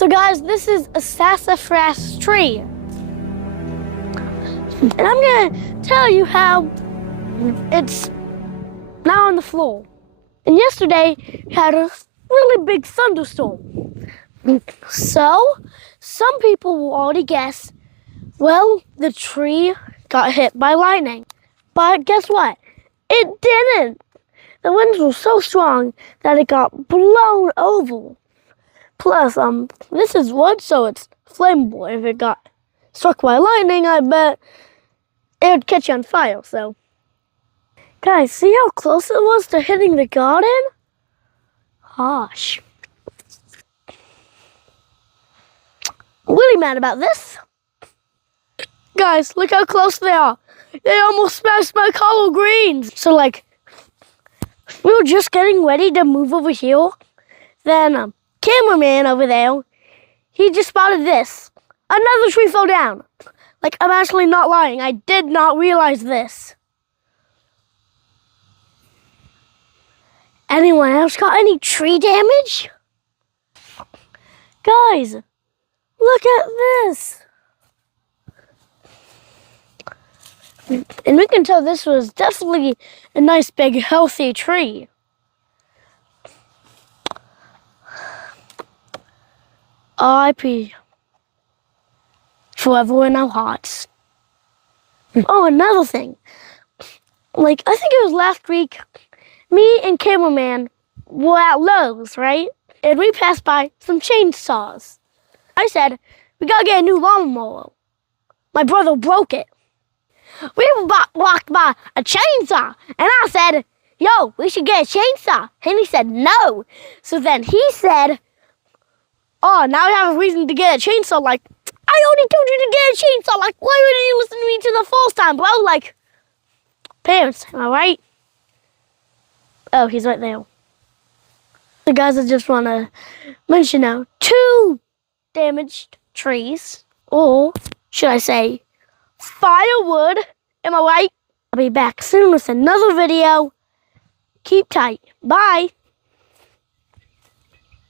So guys, this is a sassafras tree. And I'm gonna tell you how it's now on the floor. And yesterday we had a really big thunderstorm. So some people will already guess, well, the tree got hit by lightning. But guess what? It didn't. The winds were so strong that it got blown over. Plus, this is wood, so it's flammable. If it got struck by lightning, I bet it would catch on fire, so. Guys, see how close it was to hitting the garden? Gosh. I'm really mad about this. Guys, look how close they are. They almost smashed my collard greens. So, we were just getting ready to move over here. Then, cameraman over there, he just spotted this. Another tree fell down. I'm actually not lying. I did not realize this. Anyone else got any tree damage? Guys, look at this. And we can tell this was definitely a nice, big, healthy tree. R.I.P. forever in our hearts. Oh, another thing. I think it was last week, me and cameraman were at Lowe's, right? And we passed by some chainsaws. I said, we gotta get a new lawnmower. My brother broke it. We walked by a chainsaw, and I said, yo, we should get a chainsaw. And he said, no. So then he said, oh, now we have a reason to get a chainsaw. I already told you to get a chainsaw. Why wouldn't you listen to me to the first time, bro? Parents, am I right? Oh, he's right there. So guys, I just want to mention now, 2 damaged trees, or should I say, firewood. Am I right? I'll be back soon with another video. Keep tight. Bye.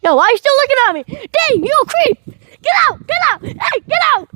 Yo, why are you still looking at me? Dang, you creep! Get out! Get out! Hey, get out!